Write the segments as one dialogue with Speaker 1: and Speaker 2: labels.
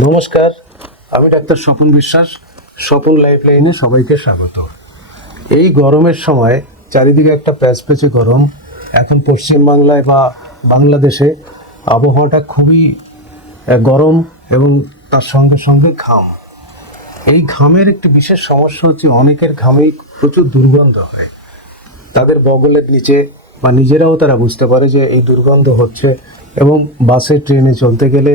Speaker 1: নমস্কার, আমি doctor Swapan Biswas, Swapan life লাইনে সবাইকে স্বাগত। এই গরমের সময় চারিদিকে একটা প্যাচপ্যাচে গরম, এখন পশ্চিমবাংলায় বা বাংলাদেশে আবহাওয়াটা খুবই গরম এবং তার সঙ্গে সঙ্গে ঘাম। এই ঘামের একটি বিশেষ সমস্যা হচ্ছে অনেকের ঘামেই প্রচুর দুর্গন্ধ হয়। তাদের বগলের নিচে বা নিজেরাও তারা বুঝতে পারে যে এই দুর্গন্ধ হচ্ছে এবং বাসে, ট্রেনে চলতে গেলে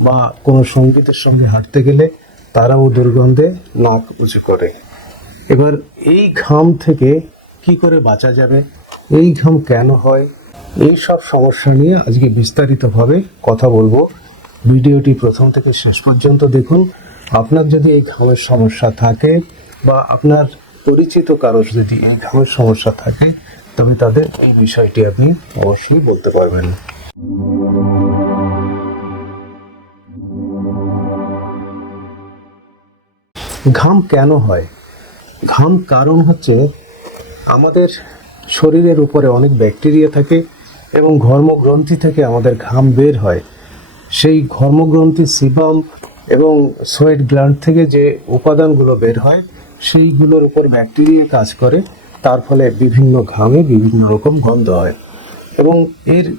Speaker 1: বা কোনো সঙ্গীতের সঙ্গে হাঁটতে গেলে তারাও দুর্গন্ধে নাক উঁচু করে। এবার এই ঘাম থেকে কি করে বাঁচা যাবে? এই ঘাম কেন হয়? এই সব সমস্যা নিয়ে আজকে বিস্তারিতভাবে কথা বলব। ভিডিওটি প্রথম থেকে শেষ পর্যন্ত দেখুন। আপনার যদি এই ঘামের সমস্যা থাকে বা আপনার পরিচিত কারোর যদি এই ঘামের সমস্যা থাকে, তবে তাদের এই বিষয়টি আপনি অবশ্যই বলতে পারবেন। ঘাম কেন হয়? ঘাম কারণ হচ্ছে আমাদের শরীরের উপরে অনেক ব্যাকটেরিয়া থাকে এবং ঘর্মগ্রন্থি থেকে আমাদের ঘাম বের হয়। সেই ঘর্মগ্রন্থি সিবাম এবং সোয়েট গ্ল্যান্ড থেকে যে উপাদানগুলো বের হয়, সেইগুলোর উপর ব্যাকটেরিয়া কাজ করে। তার ফলে বিভিন্ন ঘামে বিভিন্ন রকম গন্ধ হয় এবং এর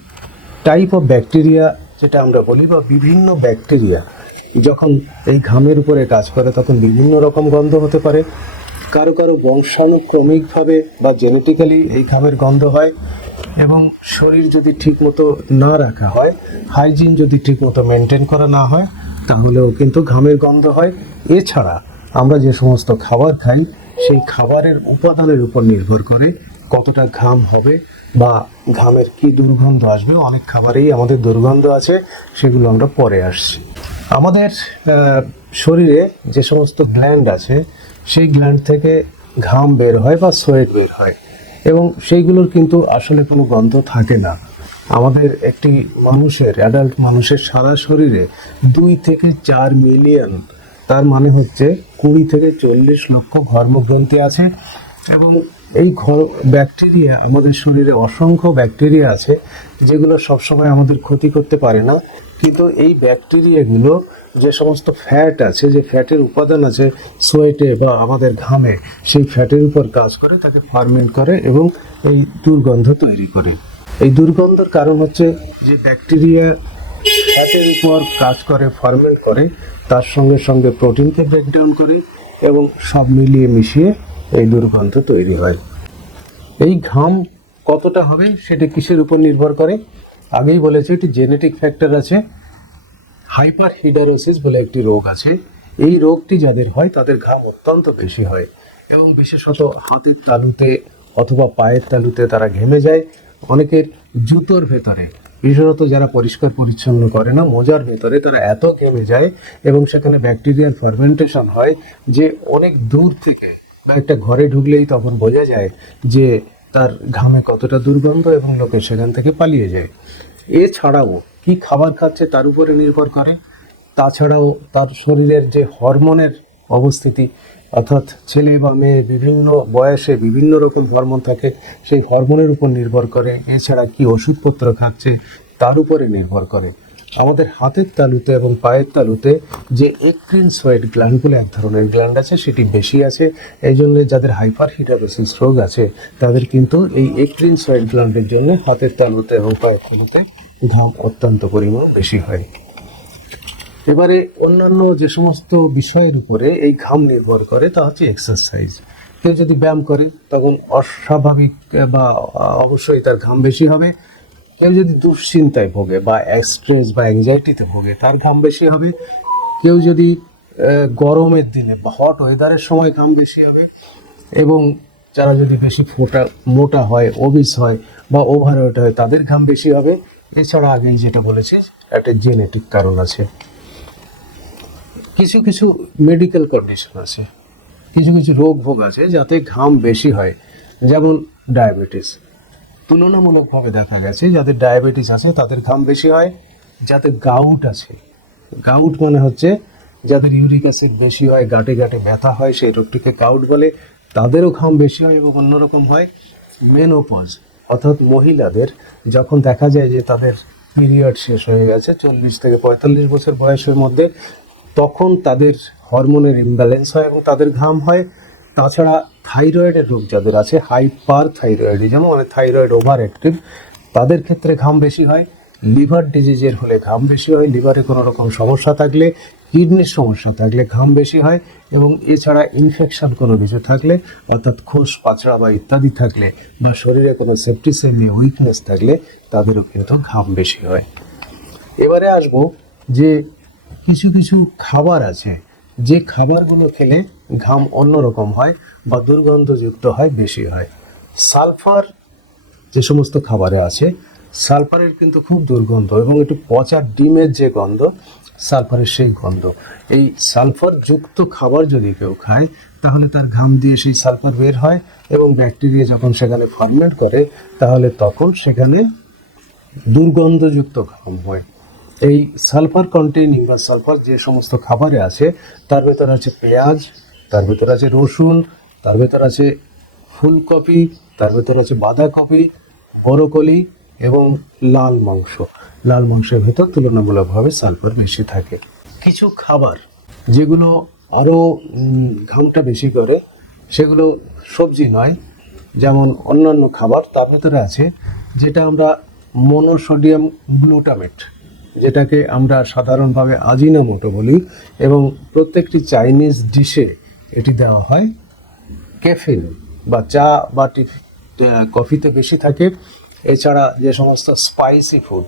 Speaker 1: টাইপ অফ ব্যাকটেরিয়া যেটা আমরা বলি, বা বিভিন্ন ব্যাকটেরিয়া যখন এই ঘামের উপরে কাজ করে, তখন বিভিন্ন রকম গন্ধ হতে পারে। কারও কারও বংশানুক্রমিকভাবে বা জেনেটিক্যালি এই ঘামের গন্ধ হয় এবং শরীর যদি ঠিকমতো না রাখা হয় হাইজিন যদি ঠিকমতো মেনটেন করা না হয়, তাহলেও কিন্তু ঘামের গন্ধ হয়। এছাড়া আমরা যে সমস্ত খাবার খাই, সেই খাবারের উপাদানের উপর নির্ভর করে কতটা ঘাম হবে বা ঘামের কি দুর্গন্ধ আসবে। অনেক খাবারেই আমাদের দুর্গন্ধ আছে, সেগুলো আমরা পরে আসছি। আমাদের শরীরে যে সমস্ত গ্ল্যান্ড আছে, সেই গ্ল্যান্ড থেকে ঘাম বের হয় বা সোয়েট বের হয়। এবং সেইগুলোর কিন্তু আসলে কোনো গন্ধ থাকে না। আমাদের একটি মানুষের অ্যাডাল্ট মানুষের সারা শরীরে দুই থেকে চার মিলিয়ন তার মানে হচ্ছে কুড়ি থেকে চল্লিশ লক্ষ ঘর্মগ্রন্থি আছে। এবং এই ঘর ব্যাকটেরিয়া আমাদের শরীরে অসংখ্য ব্যাকটেরিয়া আছে, যেগুলো সবসময় আমাদের ক্ষতি করতে পারে না। কিন্তু এই ব্যাকটেরিয়াগুলো যে সমস্ত ফ্যাট আছে, যে ফ্যাটের উপাদান আছে, সোয়েটে বা আমাদের ঘামে, সেই ফ্যাটের উপর কাজ করে, তাকে ফার্মেন্ট করে এবং এই দুর্গন্ধ তৈরি করে। এই দুর্গন্ধের কারণ হচ্ছে যে ব্যাকটেরিয়া ফ্যাটের উপর কাজ করে ফার্মেন্ট করে, তার সঙ্গে সঙ্গে প্রোটিনকে ব্রেকডাউন করে এবং সব মিলিয়ে মিশিয়ে এই দুর্গন্ধ তৈরি হয়। এই ঘাম কতটা হবে, সেটা কিসের উপর নির্ভর করে? আগেই বলেছি, একটি জেনেটিক ফ্যাক্টর আছে হাইপার হিডারোসিস বলে একটি রোগ আছে। এই রোগটি যাদের হয়, তাদের ঘাম অত্যন্ত বেশি হয় এবং বিশেষত হাতের তালুতে অথবা পায়ের তালুতে তারা ঘেমে যায়। অনেকের জুতোর ভেতরে, বিশেষত যারা পরিষ্কার পরিচ্ছন্ন করে না, মোজার ভেতরে তারা এত ঘেমে যায় এবং সেখানে ব্যাকটেরিয়াল ফার্মেন্টেশন হয় যে অনেক দূর থেকে বা একটা ঘরে ঢুকলেই তখন বোঝা যায় যে তার ঘামে কতটা দুর্গন্ধ এবং লোকে সেখান থেকে পালিয়ে যায়। এছাড়াও কি খাবার খাচ্ছে তার উপরে নির্ভর করে। তাছাড়াও তার শরীরের যে হরমোনের অবস্থিতি, অর্থাৎ ছেলে বা মেয়ে বিভিন্ন বয়সে বিভিন্ন রকম হরমোন থাকে, সেই হরমোনের উপর নির্ভর করে। এছাড়া কি ওষুধপত্র খাচ্ছে তার উপরে নির্ভর করে। আমাদের হাতের তালুতে এবং পায়ের তালুতে যে এক্রিন সোয়েট গ্ল্যান্ড বলে এক ধরনের গ্ল্যান্ড আছে, সেটি বেশি আছে। এই জন্য যাদের হাইপার হিটারোসিস রোগ আছে, তাদের কিন্তু এই এক্রিন সোয়েট গ্ল্যান্ডের জন্য হাতের তালুতে এবং পায়ের তালুতে ঘাম অত্যন্ত পরিমাণ বেশি হয়। এবারে অন্যান্য যে সমস্ত বিষয়ের উপরে এই ঘাম নির্ভর করে, তা হচ্ছে এক্সারসাইজ কেউ যদি ব্যায়াম করে, তখন অস্বাভাবিক বা অবশ্যই তার ঘাম বেশি হবে। কেউ যদি দুশ্চিন্তায় ভোগে বা স্ট্রেস বা অ্যাংজাইটিতে ভোগে, তার ঘাম বেশি হবে। কেউ যদি গরমের দিনে বা হট ওয়েদারের সময় ঘাম বেশি হবে এবং যারা যদি বেশি ফোটা, মোটা হয় ওবিস হয় বা ওভারওয়েট হয়, তাদের ঘাম বেশি হবে। এছাড়া আগেই যেটা বলেছি, একটা জেনেটিক কারণ আছে। কিছু কিছু মেডিকেল কন্ডিশন আছে। কিছু কিছু রোগ ভোগ আছে যাতে ঘাম বেশি হয়। যেমন ডায়াবেটিস তুলনামূলকভাবে দেখা গেছে, যাদের ডায়াবেটিস আছে, তাদের ঘাম বেশি হয়, যাদের গাউট আছে। গাউট মানে হচ্ছে যাদের ইউরিক অ্যাসিড বেশি হয়, গাটে গাটে ব্যথা হয়, সেই রোগটিকে গাউট বলে। তাদেরও ঘাম বেশি হয় এবং অন্যরকম হয় মেনোপজ অর্থাৎ মহিলাদের যখন দেখা যায় যে তাদের পিরিয়ড শেষ হয়ে গেছে, চল্লিশ থেকে পঁয়তাল্লিশ বছর বয়সের মধ্যে, তখন তাদের হরমোনের ইমব্যালেন্স হয় এবং তাদের ঘাম হয়। তাছাড়া থাইরয়েডের রোগ যাদের আছে হাইপার থাইরয়েডিজম মানে থাইরয়েড ওভার অ্যাক্টিভ তাদের ক্ষেত্রে ঘাম বেশি হয়, লিভার ডিজিজের হলে ঘাম বেশি হয়, লিভারে কোনো রকম সমস্যা থাকলে, কিডনির সমস্যা থাকলে ঘাম বেশি হয় এবং এছাড়া ইনফেকশন কোনো কিছু থাকলে, অর্থাৎ খোস পাচড়া বা ইত্যাদি থাকলে বা শরীরে কোনো সেপটিসেল নিয়ে উইকনেস থাকলে তাদেরও কিন্তু ঘাম বেশি হয়। এবারে আসব যে কিছু কিছু খাবার আছে যে খাবারগুলো খেলে ঘাম অন্যরকম হয় বা দুর্গন্ধযুক্ত হয়, বেশি হয়। সালফার যে সমস্ত খাবারে আছে, সালফারের কিন্তু খুব দুর্গন্ধ এবং একটু পচা ডিমের যে গন্ধ, সালফারের সেই গন্ধ। এই সালফার যুক্ত খাবার যদি কেউ খায়, তাহলে তার ঘাম দিয়ে সেই সালফার বের হয় এবং ব্যাকটেরিয়া যখন সেখানে ফর্মেট করে, তাহলে তখন সেখানে দুর্গন্ধযুক্ত ঘাম হয়। এই সালফার কন্টেইনিং বা সালফার যে সমস্ত খাবারে আছে, তার ভেতর আছে পেঁয়াজ, তার ভেতর আছে রসুন, তার ভেতর আছে ফুলকপি, তার ভেতর আছে বাঁধাকপি, বরকলি এবং লাল মাংস। লাল মাংসের ভেতর তুলনামূলকভাবে সালফার বেশি থাকে। কিছু খাবার যেগুলো আরও ঘামটা বেশি করে, সেগুলো সবজি নয়, যেমন অন্যান্য খাবার, তার ভেতরে আছে যেটা আমরা মনোসোডিয়াম গ্লুটামেট যেটাকে আমরা সাধারণভাবে আজিনামোটো বলি এবং প্রত্যেকটি চাইনিজ ডিশে এটি দেওয়া হয় ক্যাফিন বা চা বা টি- আহ, কফিতে বেশি থাকে। এছাড়া যে সমস্ত স্পাইসি ফুড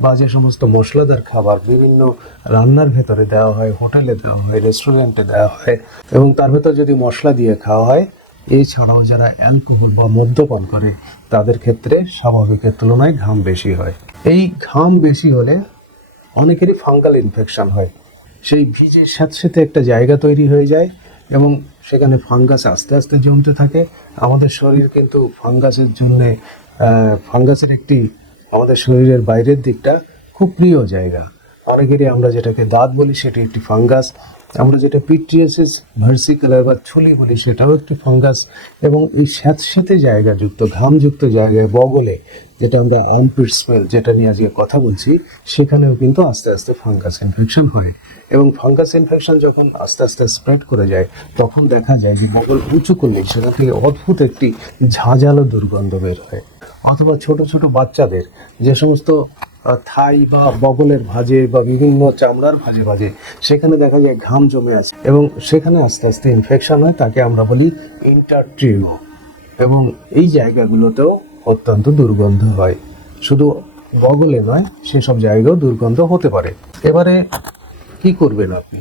Speaker 1: বা যে সমস্ত মশলাদার খাবার বিভিন্ন রান্নার ভেতরে দেওয়া হয় হোটেলে দেওয়া হয় রেস্টুরেন্টে দেওয়া হয় এবং তার ভেতর যদি মশলা দিয়ে খাওয়া হয় এছাড়াও যারা অ্যালকোহল বা মদ্যপান করে তাদের ক্ষেত্রে স্বাভাবিকের তুলনায় ঘাম বেশি হয়। এই ঘাম বেশি হলে অনেকেরই ফাঙ্গাল ইনফেকশন হয়। সেই ভিজের সাথে সাথে একটা জায়গা তৈরি হয়ে যায় এবং সেখানে ফাঙ্গাস আস্তে আস্তে জমতে থাকে। আমাদের শরীর কিন্তু ফাঙ্গাসের জন্যে ফাঙ্গাসের একটি আমাদের শরীরের বাইরের দিকটা খুব প্রিয় জায়গা। অনেকেরই আমরা যেটাকে দাঁত বলি, সেটি একটি ফাঙ্গাস। আমরা যেটা পিট্রিয়াসিস ভার্সিকুলার বা ছুলি বলি, সেটাও একটি ফাঙ্গাস। এবং এই স্যাঁতস্যাঁতে জায়গাযুক্ত, ঘামযুক্ত জায়গায়, বগলে, যেটা আমরা আর্মপিট স্মেল, যেটা নিয়ে আজকে কথা বলছি, সেখানেও কিন্তু আস্তে আস্তে ফাঙ্গাস ইনফেকশন হয়। এবং ফাঙ্গাস ইনফেকশন যখন আস্তে আস্তে স্প্রেড করে যায়, তখন দেখা যায় যে বগল উঁচু করলে সেখান থেকে অদ্ভুত একটি ঝাঁঝালো দুর্গন্ধ বের হয়। অথবা ছোট ছোট বাচ্চাদের যে সমস্ত থাই বা বগলের ভাজে বা বিভিন্ন চামড়ার ভাজে ভাজে, সেখানে দেখা যায় ঘাম জমে আছে এবং সেখানে আস্তে আস্তে ইনফেকশন হয়, তাকে আমরা বলি ইন্টারট্রিও এবং এই জায়গাগুলোতেও অত্যন্ত দুর্গন্ধ হয়। শুধু বগলে নয়, সেসব জায়গাও দুর্গন্ধ হতে পারে। এবারে কি করবেন আপনি?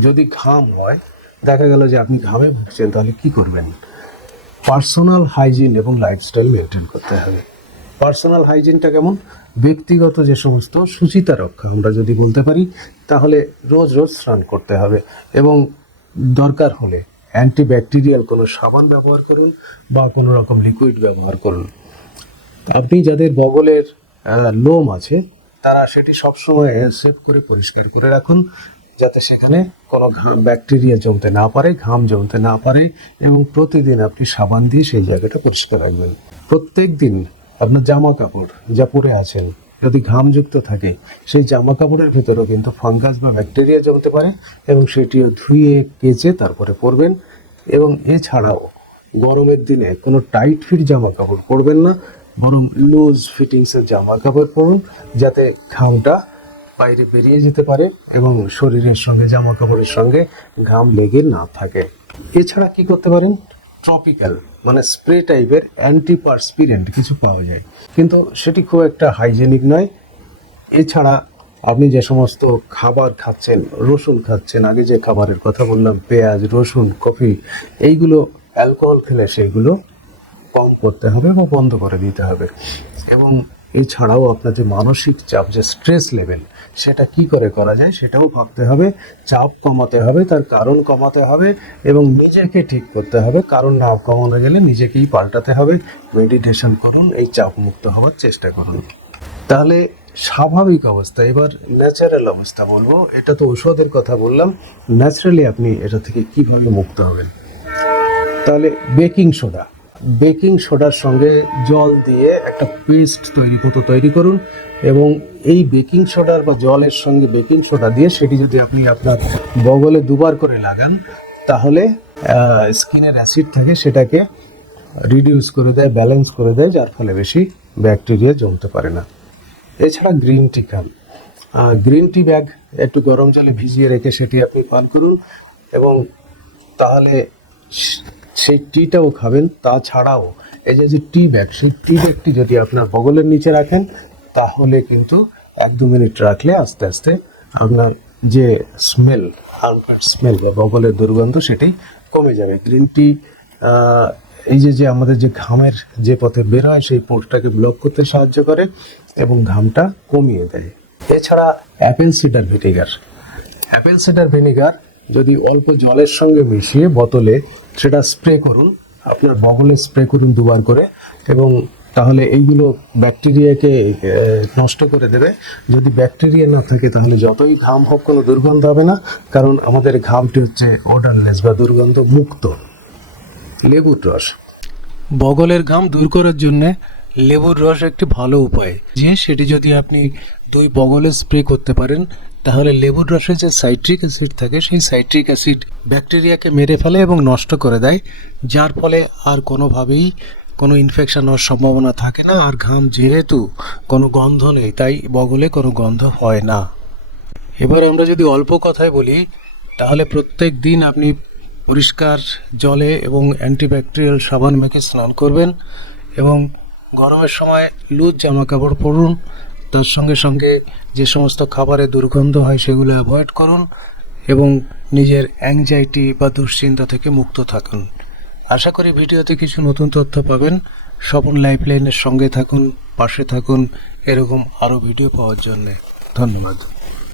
Speaker 1: যদি ঘাম হয়, দেখা গেল যে আপনি ঘামে ভুগছেন, তাহলে কি করবেন? পার্সোনাল হাইজিন এবং লাইফস্টাইল মেনটেন করতে হবে। পার্সোনাল হাইজিনটা কেমন? ব্যক্তিগত যে সমস্ত সুচিতা রক্ষা, আমরা যদি বলতে পারি, তাহলে রোজ রোজ স্নান করতে হবে এবং দরকার হলে অ্যান্টিব্যাকটেরিয়াল কোনো সাবান ব্যবহার করুন বা কোনো রকম লিকুইড ব্যবহার করুন। আপনি যাদের বগলের লোম আছে, তারা সেটি সবসময় সেভ করে, পরিষ্কার করে রাখুন, যাতে সেখানে কোনো ঘাম, ব্যাকটেরিয়া জমতে না পারে, ঘাম জমতে না পারে এবং প্রতিদিন আপনি সাবান দিয়ে সেই জায়গাটা পরিষ্কার রাখবেন। প্রত্যেক দিন আপনার জামা কাপড় যা পরে আছেন, যদি ঘামযুক্ত থাকে, সেই জামা কাপড়ের ভেতরেও কিন্তু ফাঙ্গাস বা ব্যাকটেরিয়া জমতে পারে এবং সেটিও ধুয়ে কেচে তারপরে পরবেন। এবং এছাড়াও গরমের দিনে কোনো টাইট ফিট জামা কাপড় পরবেন না, বরং লুজ ফিটিংসের জামা কাপড় পরুন, যাতে ঘামটা বাইরে বেরিয়ে যেতে পারে এবং শরীরের সঙ্গে জামা কাপড়ের সঙ্গে ঘাম লেগে না থাকে। এছাড়া কি করতে পারেন? ট্রপিক্যাল মানে স্প্রে টাইপের অ্যান্টিপারসপিরেন্ট কিছু পাওয়া যায়। কিন্তু সেটি খুব একটা হাইজেনিক নয়। এছাড়া আপনি যে সমস্ত খাবার খাচ্ছেন, রসুন খাচ্ছেন, আগে যে খাবারের কথা বললাম, পেঁয়াজ, রসুন, কফি, এইগুলো অ্যালকোহল খেলে সেগুলো কম করতে হবে বা বন্ধ করে দিতে হবে। এবং এছাড়াও আপনার যে মানসিক চাপ, যে স্ট্রেস লেভেল সেটা কি করে করা যায় সেটাও ভাবতে হবে। চাপ কমাতে হবে, তার কারণ কমাতে হবে এবং নিজেকে ঠিক করতে হবে। কারণ না কমানো গেলে নিজেকেই পাল্টাতে হবে। মেডিটেশন করুন, এই চাপ মুক্ত হওয়ার চেষ্টা করুন। তাহলে স্বাভাবিক অবস্থা, এবার ন্যাচারাল অবস্থা বলব। এটা তো ঔষধের কথা বললাম। ন্যাচারালি আপনি এটা থেকে কীভাবে মুক্ত হবেন? তাহলে বেকিং সোডা বেকিং সোডার সঙ্গে জল দিয়ে একটা পেস্ট তৈরি মতো তৈরি করুন এবং এই বেকিং সোডার বা জলের সঙ্গে বেকিং সোডা দিয়ে সেটি যদি আপনি আপনার বগলে দুবার করে লাগান, তাহলে স্কিনের অ্যাসিড থাকে সেটাকে রিডিউস করে দেয়, ব্যালেন্স করে দেয়, যার ফলে বেশি ব্যাকটেরিয়া জমতে পারে না। এছাড়া গ্রিন টি খান। গ্রিন টি ব্যাগ একটু গরম জলে ভিজিয়ে রেখে সেটি আপনি পান করুন এবং তাহলে সেই টিটাও খাবেন, তাছাড়াও এই যে যে টি ব্যাগ সেই টি ব্যাগটি যদি আপনার বগলের নিচে রাখেন, তাহলে কিন্তু এক দু মিনিট রাখলে আস্তে আস্তে আপনার যে স্মেল হার্মফুল স্মেল বা বগলের দুর্গন্ধ সেটি কমে যাবে। গ্রিন টি এই যে যে আমাদের যে ঘামের যে পথে বের হয়, সেই পোর্টটাকে ব্লক করতে সাহায্য করে এবং ঘামটা কমিয়ে দেয়। এছাড়া apple cider vinegar apple cider vinegar যদি অল্প জলের সঙ্গে মিশিয়ে বোতলে সেটা স্প্রে করুন, আপনার বগলে স্প্রে করুন দুবার করে, এবং তাহলে এইগুলো ব্যাকটেরিয়াকে নষ্ট করে দেবে। যদি ব্যাকটেরিয়া না থাকে, তাহলে যতই ঘাম হোক, কোনো দুর্গন্ধ হবে না, কারণ আমাদের ঘামটি হচ্ছে ওডারলেস বা দুর্গন্ধ মুক্ত লেবুর রস। বগলের ঘাম দূর করার জন্যে লেবুর রস একটি ভালো উপায়। যে সেটি যদি আপনি দুই বগলে স্প্রে করতে পারেন, তাহলে লেবুর রসে যে সাইট্রিক অ্যাসিড থাকে, সেই সাইট্রিক অ্যাসিড ব্যাকটেরিয়াকে মেরে ফেলে এবং নষ্ট করে দেয়, যার ফলে আর কোনোভাবেই কোনো ইনফেকশন হওয়ার সম্ভাবনা থাকে না, আর ঘাম যেহেতু কোনো গন্ধ নেই, তাই বগলে কোনো গন্ধ হয় না। এবার আমরা যদি অল্প কথায় বলি, তাহলে প্রত্যেক দিন আপনি পরিষ্কার জলে এবং অ্যান্টিব্যাকটেরিয়াল সাবান মেখে স্নান করবেন এবং গরমের সময় লুজ জামা কাপড় পরুন তার সঙ্গে সঙ্গে যে সমস্ত খাবারে দুর্গন্ধ হয় সেগুলো অ্যাভয়েড করুন এবং নিজের অ্যাংজাইটি বা দুশ্চিন্তা থেকে মুক্ত থাকুন। আশা করি ভিডিওতে কিছু নতুন তথ্য পাবেন। স্বপন লাইফলাইনের সঙ্গে থাকুন, পাশে থাকুন, এরকম আরও ভিডিও পাওয়ার জন্যে। ধন্যবাদ।